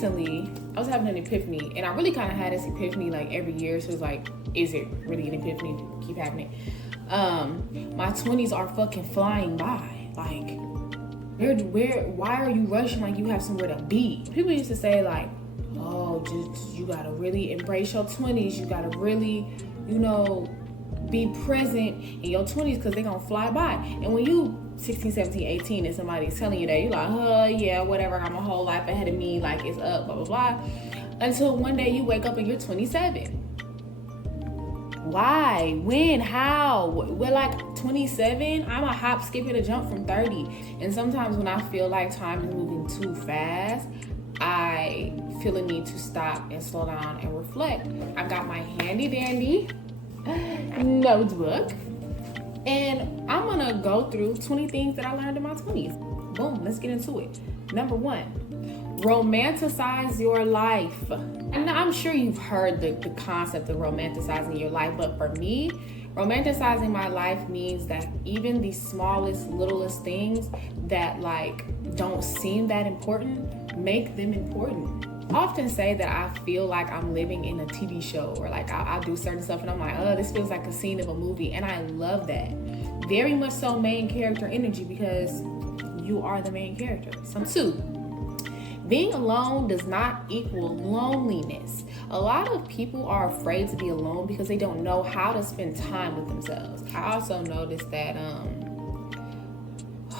recently, I was having an epiphany, and I really kind of had this epiphany like every year. So it's like, is it really an epiphany to keep having it? My 20s are fucking flying by. Like, why are you rushing like you have somewhere to be? People used to say like, oh, just you gotta really embrace your 20s. You gotta really, be present in your 20s because they're gonna fly by. And when you 16, 17, 18 and somebody's telling you that, you're like, yeah, whatever, I got my whole life ahead of me, like it's up, blah, blah, blah. Until one day you wake up and you're 27. Why? When? How? We're like 27. I'm a hop, skip, and a jump from 30. And sometimes when I feel like time is moving too fast, I feel a need to stop and slow down and reflect. I got my handy dandy notebook, and I'm gonna go through 20 things that I learned in my 20s. Boom, let's get into it. Number 1, romanticize your life. And I'm sure you've heard the concept of romanticizing your life, but for me, romanticizing my life means that even the smallest, littlest things that like don't seem that important, make them important. I often say that I feel like I'm living in a TV show, or like I'll do certain stuff and I'm like, oh, this feels like a scene of a movie. And I love that. Very much so main character energy, because you are the main character. So 2, being alone does not equal loneliness. A lot of people are afraid to be alone because they don't know how to spend time with themselves. I also noticed that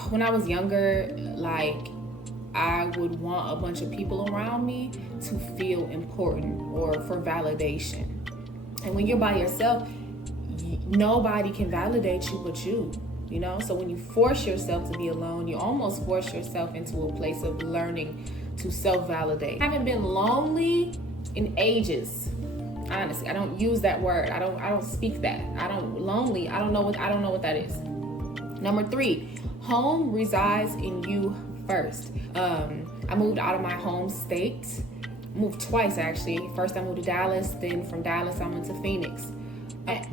when I was younger, like I would want a bunch of people around me to feel important or for validation. And when you're by yourself, nobody can validate you but you, So when you force yourself to be alone, you almost force yourself into a place of learning to self-validate. I haven't been lonely in ages. Honestly, I don't use that word. I don't speak that. I don't know what that is. Number 3, home resides in you first. I moved out of my home state. Moved twice actually. First I moved to Dallas, then from Dallas I went to Phoenix.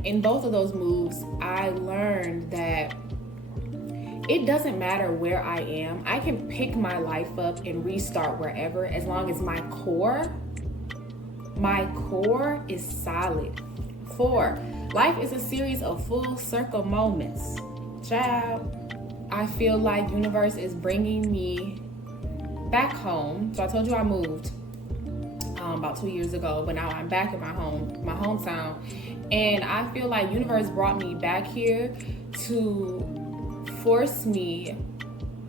In both of those moves, I learned that it doesn't matter where I am. I can pick my life up and restart wherever, as long as my core is solid. 4, life is a series of full circle moments. Child, I feel like universe is bringing me back home. So I told you I moved about 2 years ago, but now I'm back in my hometown. And I feel like universe brought me back here to force me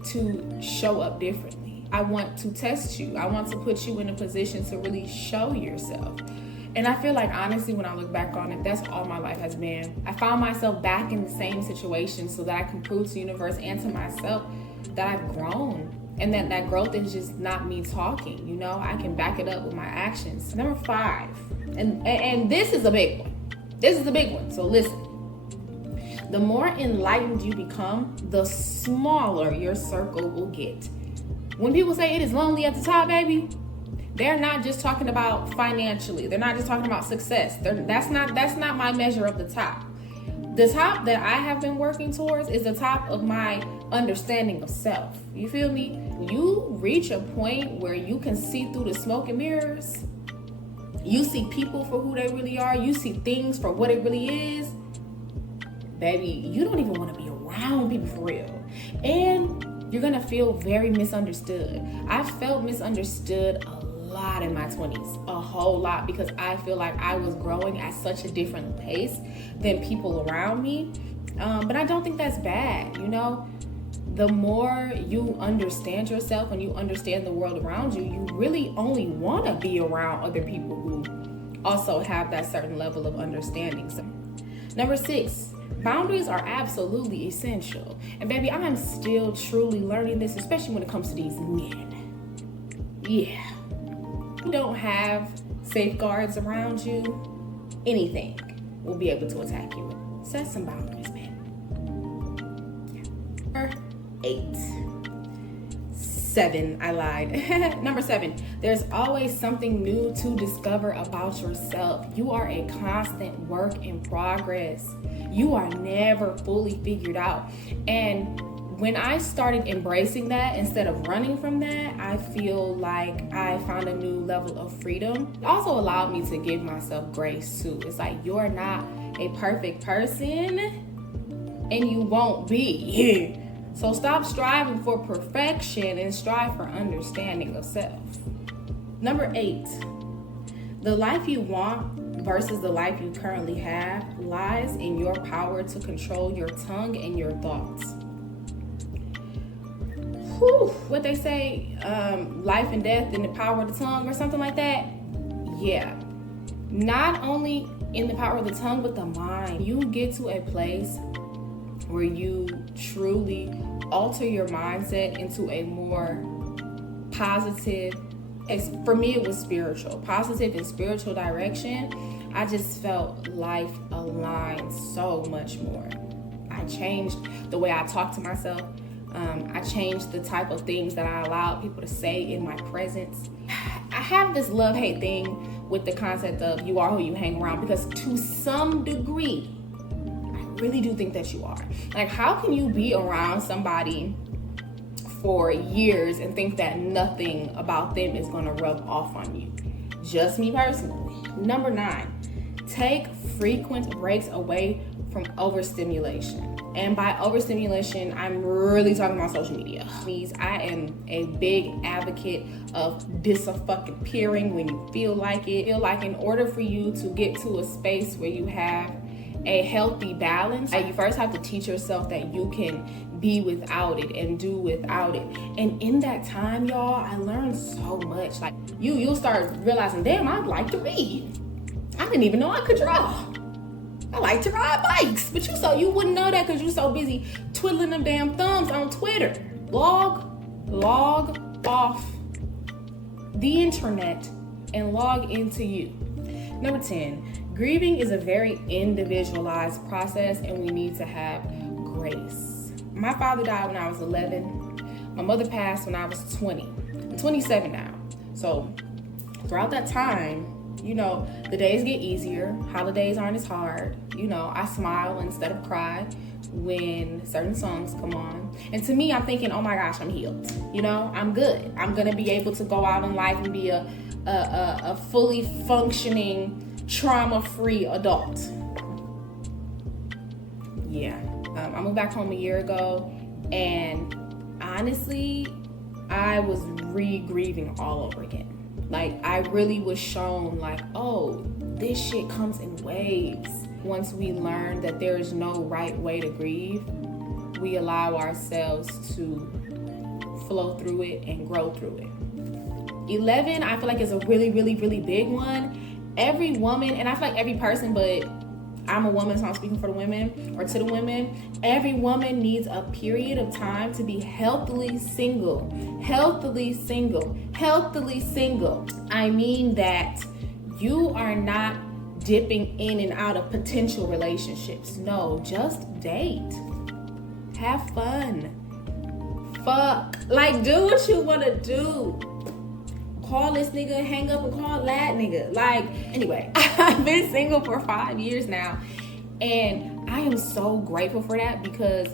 to show up differently. I want to test you. I want to put you in a position to really show yourself. And I feel like, honestly, when I look back on it, that's all my life has been. I found myself back in the same situation so that I can prove to the universe and to myself that I've grown. And that growth is just not me talking, I can back it up with my actions. Number 5, and this is a big one. This is a big one, so listen. The more enlightened you become, the smaller your circle will get. When people say it is lonely at the top, baby, they're not just talking about financially. They're not just talking about success. That's not my measure of the top. The top that I have been working towards is the top of my understanding of self. You feel me? You reach a point where you can see through the smoke and mirrors. You see people for who they really are. You see things for what it really is. Baby, you don't even want to be around people for real. And you're going to feel very misunderstood. I felt misunderstood a lot in my 20s, a whole lot, because I feel like I was growing at such a different pace than people around me. But I don't think that's bad, The more you understand yourself and you understand the world around you, you really only want to be around other people who also have that certain level of understanding. So, number 6, boundaries are absolutely essential. And baby, I'm still truly learning this, especially when it comes to these men. Yeah. You don't have safeguards around you, anything will be able to attack you. Set some boundaries, man. Number 7, I lied. Number 7, there's always something new to discover about yourself. You are a constant work in progress. You are never fully figured out. And when I started embracing that instead of running from that, I feel like I found a new level of freedom. It also allowed me to give myself grace too. It's like, you're not a perfect person and you won't be. So stop striving for perfection and strive for understanding of self. Number 8, the life you want versus the life you currently have lies in your power to control your tongue and your thoughts. What they say, life and death in the power of the tongue or something like that. Yeah, not only in the power of the tongue, but the mind. You get to a place where you truly alter your mindset into a more positive, for me it was spiritual, positive and spiritual direction. I just felt life aligned so much more. I changed the way I talk to myself. I changed the type of things that I allowed people to say in my presence. I have this love-hate thing with the concept of you are who you hang around, because to some degree, I really do think that you are. Like, how can you be around somebody for years and think that nothing about them is gonna rub off on you? Just me personally. Number 9, take frequent breaks away from overstimulation. And by overstimulation, I'm really talking about social media. I am a big advocate of disappearing when you feel like it. I feel like in order for you to get to a space where you have a healthy balance, you first have to teach yourself that you can be without it and do without it. And in that time, y'all, I learned so much. Like, you'll start realizing, damn, I'd like to read. I didn't even know I could draw. I like to ride bikes, but you wouldn't know that because you're so busy twiddling them damn thumbs on Twitter. Log off the internet and log into you. Number 10, grieving is a very individualized process and we need to have grace. My father died when I was 11. My mother passed when I was 20. I'm 27 now. So throughout that time, the days get easier. Holidays aren't as hard. I smile instead of cry when certain songs come on. And to me, I'm thinking, oh my gosh, I'm healed. I'm good. I'm going to be able to go out in life and be a fully functioning, trauma-free adult. Yeah. I moved back home a year ago, and honestly, I was re-grieving all over again. Like, I really was shown like, oh, this shit comes in waves. Once we learn that there is no right way to grieve, we allow ourselves to flow through it and grow through it. 11, I feel like is a really, really, really big one. Every woman, and I feel like every person, but I'm a woman, so I'm speaking for the women or to the women. Every woman needs a period of time to be healthily single. Healthily single. Healthily single. I mean that you are not dipping in and out of potential relationships. No, just date. Have fun. Fuck. Like, do what you want to do. Call this nigga, hang up and call that nigga. Like, anyway, I've been single for 5 years now, and I am so grateful for that because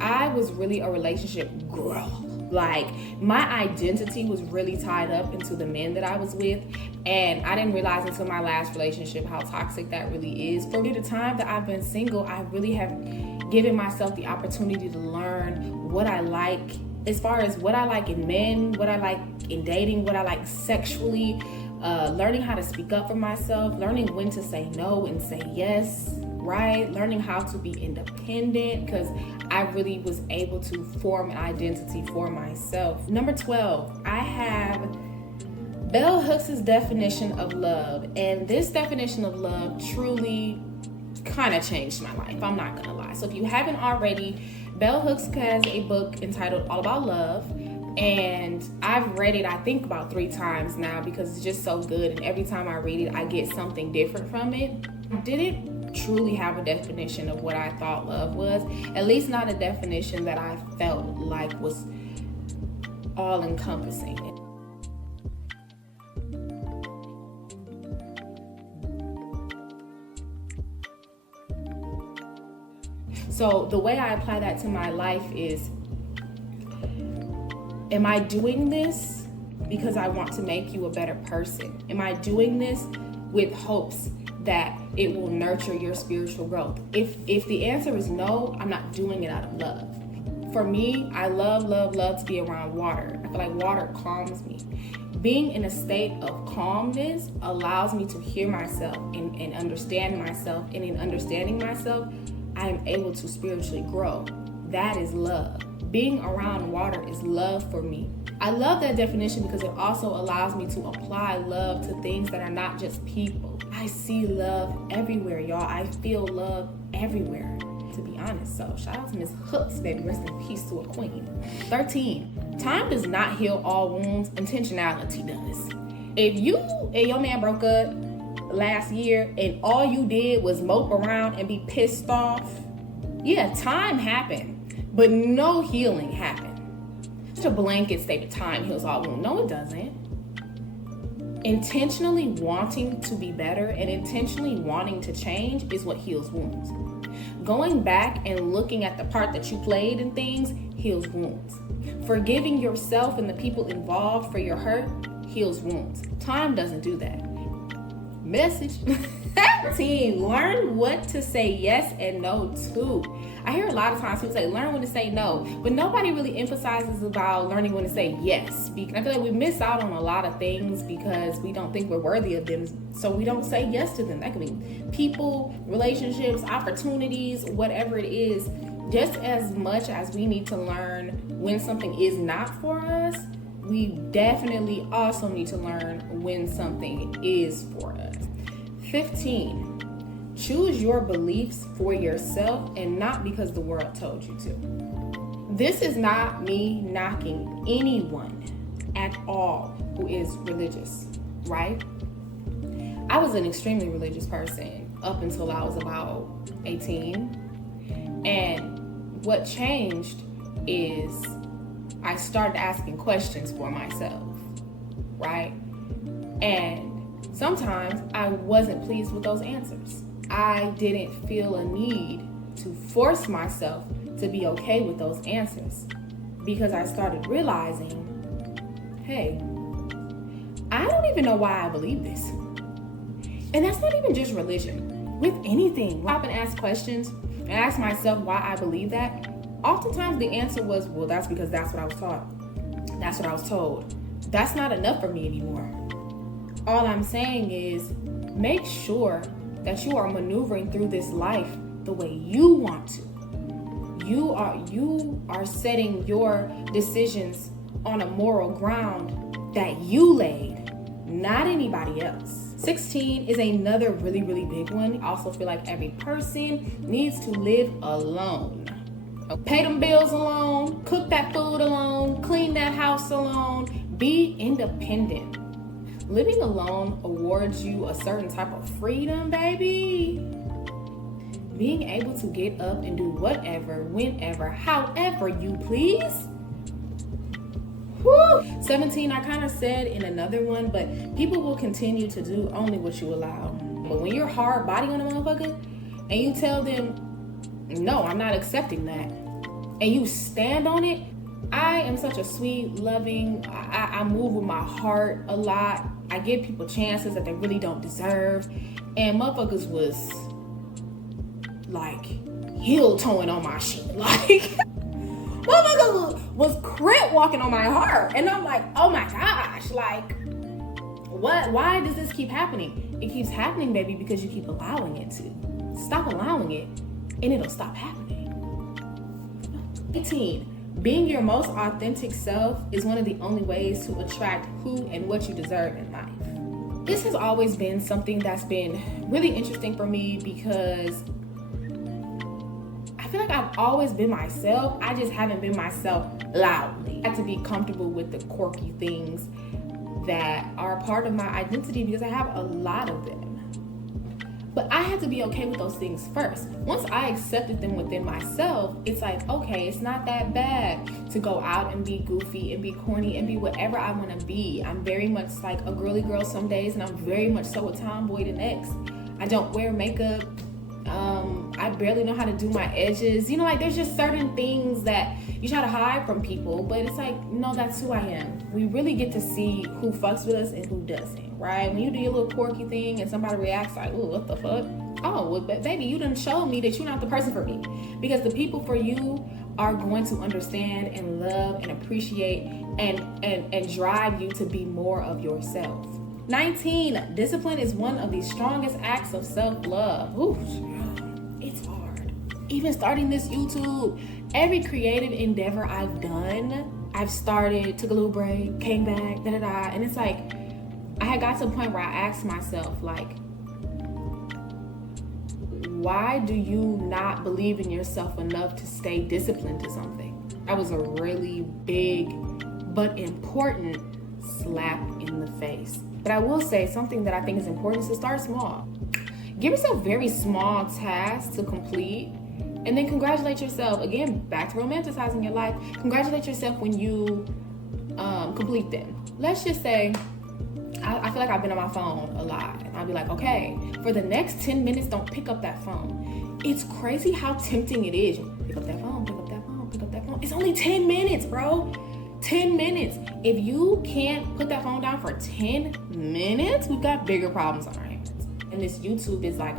I was really a relationship girl. Like, my identity was really tied up into the men that I was with, and I didn't realize until my last relationship how toxic that really is. For the time that I've been single, I really have given myself the opportunity to learn what I like, as far as what I like in men, what I like in dating, what I like sexually, learning how to speak up for myself, learning when to say no and say yes, right? Learning how to be independent, because I really was able to form an identity for myself. Number 12, I have Bell Hooks' definition of love. And this definition of love truly kind of changed my life, I'm not gonna lie. So if you haven't already, Bell Hooks has a book entitled All About Love, and I've read it I think about 3 times now because it's just so good, and every time I read it I get something different from it. Didn't truly have a definition of what I thought love was, at least not a definition that I felt like was all encompassing. So the way I apply that to my life is Am I doing this because I want to make you a better person? Am I doing this with hopes that it will nurture your spiritual growth? If the answer is no, I'm not doing it out of love. For me, I love to be around water. I feel like water calms me. Being in a state of calmness allows me to hear myself and understand myself. And in understanding myself, I am able to spiritually grow. That is love. Being around water is love for me. I love that definition because it also allows me to apply love to things that are not just people. I see love everywhere, y'all. I feel love everywhere, to be honest. So shout out to Miss Hooks, baby. Rest in peace to a queen. 13, time does not heal all wounds. Intentionality does. If you and your man broke up last year and all you did was mope around and be pissed off, yeah, time happened, but no healing happened. Such a blanket statement, time heals all wounds. No, it doesn't. Intentionally wanting to be better and intentionally wanting to change is what heals wounds. Going back and looking at the part that you played in things heals wounds. Forgiving yourself and the people involved for your hurt heals wounds. Time doesn't do that. Message. 13, learn what to say yes and no to. I hear a lot of times people say, learn when to say no, but nobody really emphasizes about learning when to say yes. I feel like we miss out on a lot of things because we don't think we're worthy of them, so we don't say yes to them. That could be people, relationships, opportunities, whatever it is. Just as much as we need to learn when something is not for us, we definitely also need to learn when something is for us. 15, choose your beliefs for yourself and not because the world told you to. This is not me knocking anyone at all who is religious, right? I was an extremely religious person up until I was about 18. And what changed is I started asking questions for myself, right? And sometimes I wasn't pleased with those answers. I didn't feel a need to force myself to be okay with those answers because I started realizing, hey, I don't even know why I believe this. And that's not even just religion. With anything, when I often ask questions and ask myself why I believe that, oftentimes the answer was, well, that's because that's what I was taught. That's what I was told. That's not enough for me anymore. All I'm saying is make sure that you are maneuvering through this life the way you want to. You are setting your decisions on a moral ground that you laid, not anybody else. 16 is another really, really big one. I also feel like every person needs to live alone. Pay them bills alone, cook that food alone, clean that house alone, be independent. Living alone awards you a certain type of freedom, baby. Being able to get up and do whatever, whenever, however you please. Whew. 17, I kind of said in another one, but people will continue to do only what you allow. But when you're hard body on a motherfucker and you tell them, no, I'm not accepting that, and you stand on it, I am such a sweet, loving, I move with my heart a lot. I give people chances that they really don't deserve. And motherfuckers was like heel-toeing on my shit. Like, motherfuckers was crip walking on my heart. And I'm like, oh my gosh, like, what? Why does this keep happening? It keeps happening, baby, because you keep allowing it to. Stop allowing it, and it'll stop happening. 18. Being your most authentic self is one of the only ways to attract who and what you deserve in life. This has always been something that's been really interesting for me because I feel like I've always been myself. I just haven't been myself loudly. I have to be comfortable with the quirky things that are a part of my identity because I have a lot of them. But I had to be okay with those things first. Once I accepted them within myself, it's like, okay, it's not that bad to go out and be goofy and be corny and be whatever I want to be. I'm very much like a girly girl some days, and I'm very much so a tomboy the next. I don't wear makeup. I barely know how to do my edges. You know, like there's just certain things that you try to hide from people, but it's like, no, that's who I am. We really get to see who fucks with us and who doesn't, right? When you do your little quirky thing and somebody reacts like, ooh, what the fuck? Oh, well, but baby, you done showed me that you're not the person for me. Because the people for you are going to understand and love and appreciate and drive you to be more of yourself. 19, discipline is one of the strongest acts of self-love. Ooh, it's hard. Even starting this YouTube, every creative endeavor I've done, I've started, took a little break, came back, and it's like, I had got to a point where I asked myself, like, why do you not believe in yourself enough to stay disciplined to something? That was a really big but important slap in the face. But I will say something that I think is important is to start small. Give yourself very small tasks to complete, and then congratulate yourself. Again, back to romanticizing your life. Congratulate yourself when you complete them. Let's just say, I feel like I've been on my phone a lot, and I'll be like, okay, for the next 10 minutes, don't pick up that phone. It's crazy how tempting it is. Pick up that phone, pick up that phone, pick up that phone. It's only 10 minutes, bro. 10 minutes. If you can't put that phone down for 10 minutes, we've got bigger problems on our hands. And this YouTube is like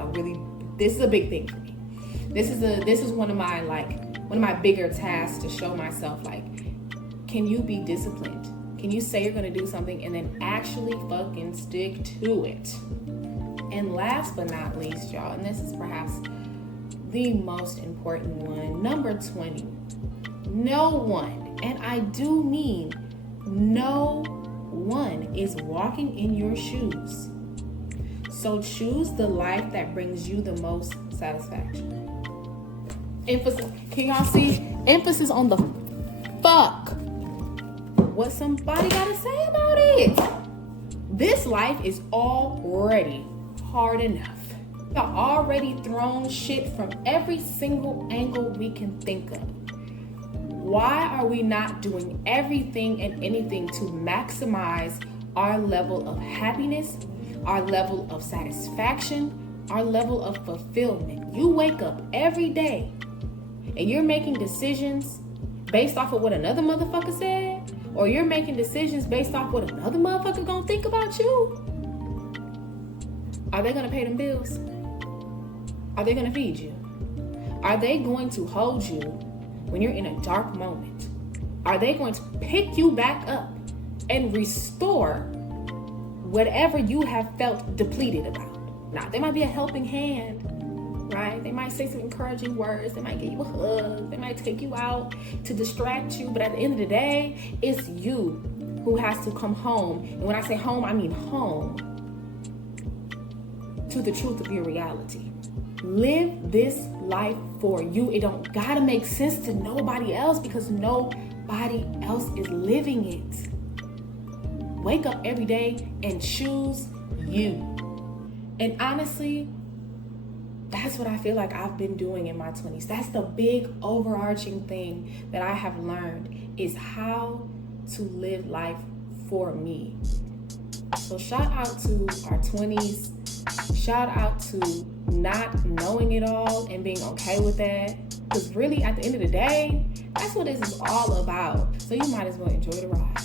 this is a big thing for me. This is one of my bigger tasks to show myself, like, can you be disciplined? Can you say you're gonna do something and then actually fucking stick to it? And last but not least, y'all, and this is perhaps the most important one, number 20. No one, and I do mean no one, is walking in your shoes. So choose the life that brings you the most satisfaction. Emphasis, can y'all see? Emphasis on the fuck. What somebody gotta say about it. This life is already hard enough. We've already thrown shit from every single angle we can think of. Why are we not doing everything and anything to maximize our level of happiness, our level of satisfaction, our level of fulfillment? You wake up every day and you're making decisions based off of what another motherfucker said, or you're making decisions based off what another motherfucker gonna think about you. Are they gonna pay them bills? Are they gonna feed you? Are they going to hold you when you're in a dark moment? Are they going to pick you back up and restore whatever you have felt depleted about? Now, they might be a helping hand, right? They might say some encouraging words. They might give you a hug. They might take you out to distract you. But at the end of the day, it's you who has to come home. And when I say home, I mean home to the truth of your reality. Live this life for you. It don't gotta make sense to nobody else because nobody else is living it. Wake up every day and choose you. And honestly, that's what I feel like I've been doing in my 20s. That's the big overarching thing that I have learned, is how to live life for me. So shout out to our 20s. Shout out to not knowing it all and being okay with that. Because really, at the end of the day, that's what this is all about. So you might as well enjoy the ride.